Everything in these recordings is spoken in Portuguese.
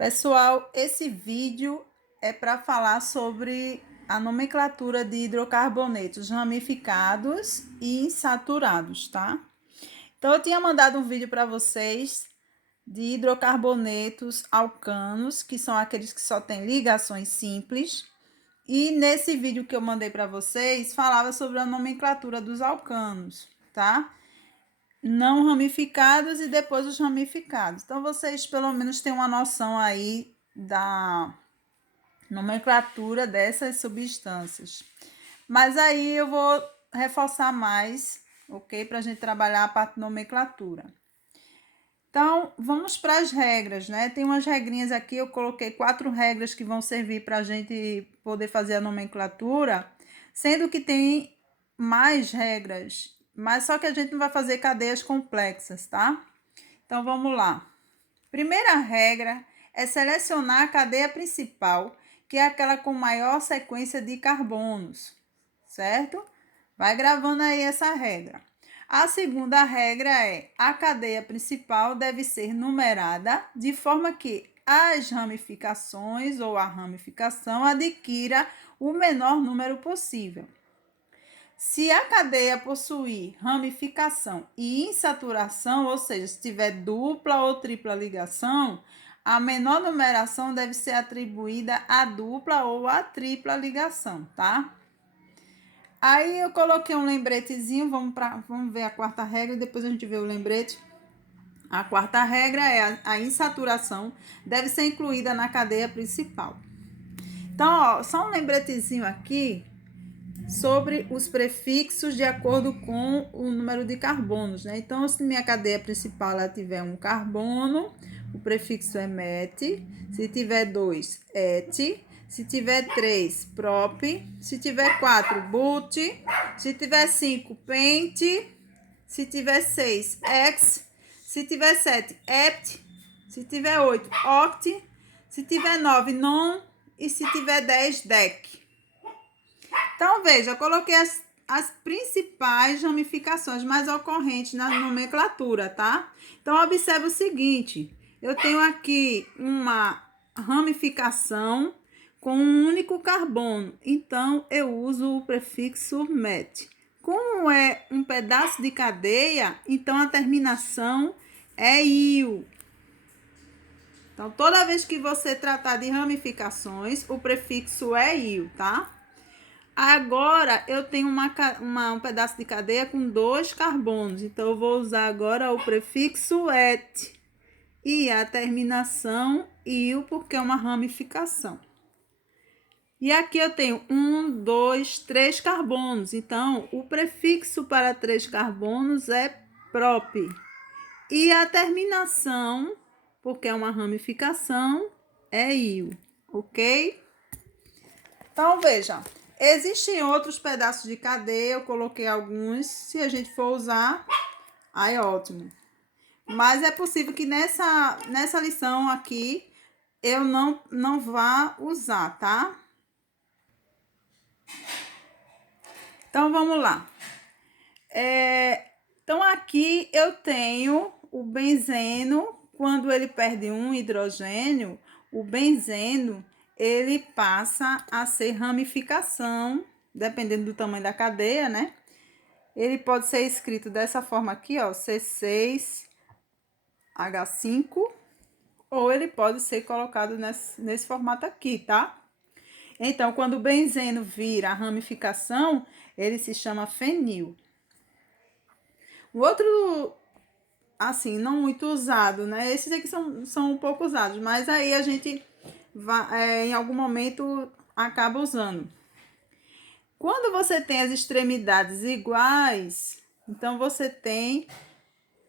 Pessoal, esse vídeo é para falar sobre a nomenclatura de hidrocarbonetos ramificados e insaturados, tá? Então, eu tinha mandado um vídeo para vocês de hidrocarbonetos alcanos, que são aqueles que só têm ligações simples. E nesse vídeo que eu mandei para vocês, falava sobre a nomenclatura dos alcanos, tá? Não ramificados e depois os ramificados. Então, vocês pelo menos têm uma noção aí da nomenclatura dessas substâncias. Mas aí eu vou reforçar mais, ok? Para a gente trabalhar a parte de nomenclatura. Então, vamos para as regras, né? Tem umas regrinhas aqui, eu coloquei 4 regras que vão servir para a gente poder fazer a nomenclatura, sendo que tem mais regras, mas só que a gente não vai fazer cadeias complexas, tá? Então, vamos lá. Primeira regra é selecionar a cadeia principal, que é aquela com maior sequência de carbonos, certo? Vai gravando aí essa regra. A segunda regra é: a cadeia principal deve ser numerada de forma que as ramificações ou a ramificação adquira o menor número possível. Se a cadeia possuir ramificação e insaturação, ou seja, se tiver dupla ou tripla ligação, a menor numeração deve ser atribuída à dupla ou à tripla ligação, tá? Aí eu coloquei um lembretezinho, vamos ver a quarta regra e depois a gente vê o lembrete. A quarta regra é a insaturação deve ser incluída na cadeia principal. Então, ó, só um lembretezinho aqui sobre os prefixos de acordo com o número de carbonos, né? Então, se minha cadeia principal ela tiver um carbono, o prefixo é met. Se tiver 2, et. Se tiver 3, prop. Se tiver 4, but. Se tiver 5, pent. Se tiver 6, ex. Se tiver 7, ept. Se tiver 8, oct. Se tiver 9, non. E se tiver 10, dec. Então, veja, eu coloquei as principais ramificações mais ocorrentes na nomenclatura, tá? Então, observe o seguinte: eu tenho aqui uma ramificação com um único carbono, então eu uso o prefixo met. Como é um pedaço de cadeia, então a terminação é -io. Então, toda vez que você tratar de ramificações, o prefixo é -io, tá? Agora, eu tenho um pedaço de cadeia com 2 carbonos. Então, eu vou usar agora o prefixo et. E a terminação -io, porque é uma ramificação. E aqui eu tenho 1, 2, 3 carbonos. Então, o prefixo para 3 carbonos é prop. E a terminação, porque é uma ramificação, é -io. Ok? Então, veja. Existem outros pedaços de cadeia, eu coloquei alguns. Se a gente for usar, aí ótimo. Mas é possível que nessa lição aqui eu não vá usar, tá? Então, vamos lá. Então, aqui eu tenho o benzeno. Quando ele perde um hidrogênio, o benzeno ele passa a ser ramificação, dependendo do tamanho da cadeia, né? Ele pode ser escrito dessa forma aqui, ó, C6H5, ou ele pode ser colocado nesse formato aqui, tá? Então, quando o benzeno vira a ramificação, ele se chama fenil. O outro, assim, não muito usado, né? Esses aqui são um pouco usados, mas aí a gente em algum momento acaba usando. Quando você tem as extremidades iguais, então você tem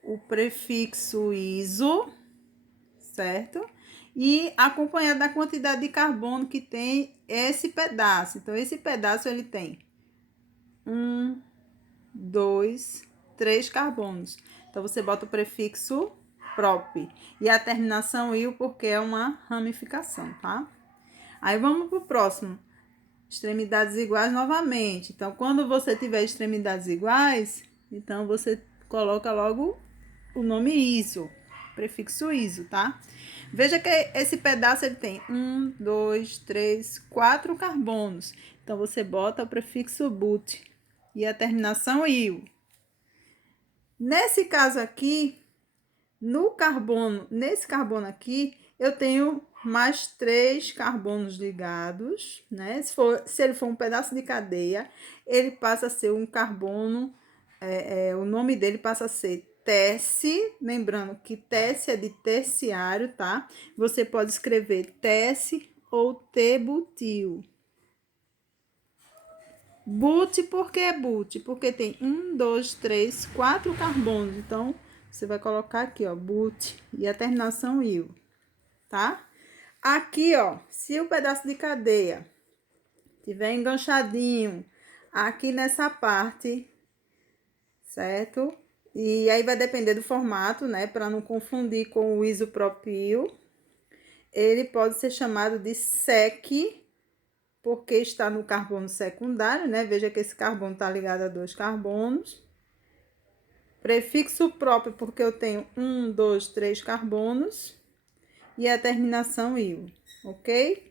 o prefixo iso, certo? E acompanhado da quantidade de carbono que tem esse pedaço. Então, esse pedaço ele tem 1, 2, 3 carbonos. Então, você bota o prefixo prop. E a terminação -io, porque é uma ramificação, tá? Aí, vamos para o próximo. Extremidades iguais novamente. Então, quando você tiver extremidades iguais, então você coloca logo o nome iso. prefixo iso, tá? Veja que esse pedaço ele tem 1, 2, 3, 4 carbonos. Então, você bota o prefixo but e a terminação io. Nesse caso aqui, nesse carbono aqui, eu tenho mais 3 carbonos ligados, né? Se ele for um pedaço de cadeia, ele passa a ser um carbono, o nome dele passa a ser tesse, lembrando que tesse é de terciário, tá? Você pode escrever tesse ou T-butil. But, por que but? Porque tem 1, 2, 3, 4 carbonos. Então, você vai colocar aqui, ó, but e a terminação il, tá? Aqui, ó, se o pedaço de cadeia tiver enganchadinho aqui nessa parte, certo? E aí vai depender do formato, né? Para não confundir com o isopropil. Ele pode ser chamado de sec, porque está no carbono secundário, né? Veja que esse carbono está ligado a 2 carbonos. Prefixo próprio, porque eu tenho 1, 2, 3 carbonos. E a terminação il, ok?